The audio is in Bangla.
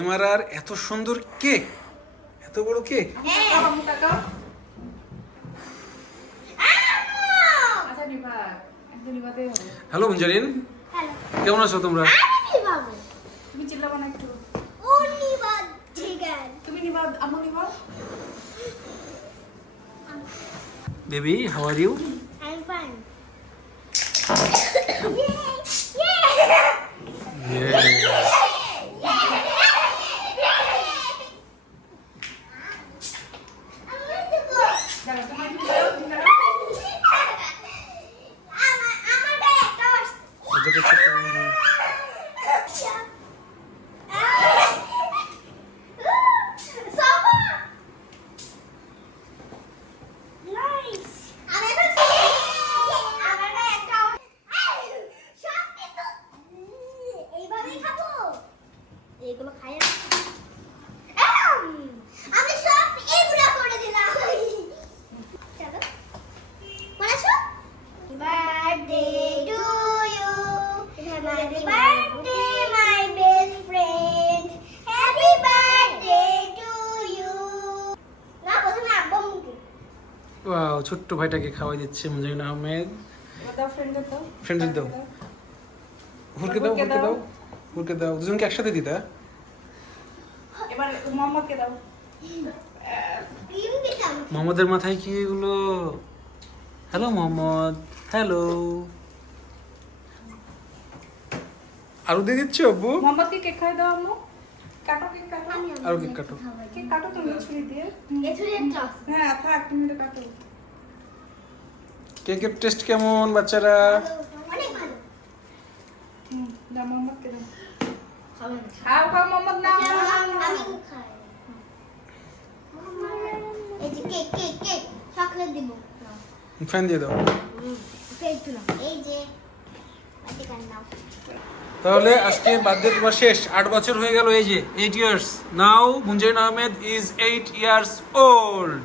ইমারার এত সুন্দর কেক, এত বড় কেক। হ্যালো মঞ্জারিন, কেমন আছো তোমরা? তুমি চিল্লাবা না একটু। তুমি নিবা, আমু নিবা। Baby, how are you? I'm fine. এগুলো খাই আমি সব এগুলা করে দিলাম। চলো বলাছো birthday to you, happy birthday my best friend, happy birthday to you. না প্রথমে আব্বু মুখে। ওয়াও, ছোট্ট ভাইটাকে খাওয়াই দিচ্ছে মুজাহিন আহমেদ। দাও ফ্রেন্ডদের দাও। ফ্রেন্ডদের দাও, হুরকে দাও, হুরকে দাও, হুরকে দাও। দুজনকে একসাথে দিতা। এবার মোহাম্মদকে দাও। ক্রিম দিলাম। মোহাম্মদের মাথায় কি এগুলো? Hello Mohammad, hello. আরো দিয়ে দিচ্ছ আব্বু? মোহাম্মদকে কেক খাই দাও আম্মু। কাটো কেক কাটো। আরো কেক কাটো। কেক কাটো তুমি ছুরি দিয়ে। এছুরি টস। হ্যাঁ থাক, তুমি এটা কাটো। কেকের টেস্ট কেমন বাচ্চারা? অনেক ভালো। দাও মোহাম্মদকে দাও। খাবে না। খাও খাও মোহাম্মদ না। আমি খাই। এই যে কেক কেক কেক চকলেট দিব। ফ্যান দিয়ে দাও। ফেক দিলাম। এই যে বাটি কান নাও। তাহলে আজকে বার্থডে তোমার শেষ। 8 বছর হয়ে গেল, এই যে 8 years. Now Mujahin Ahmed is 8 years old.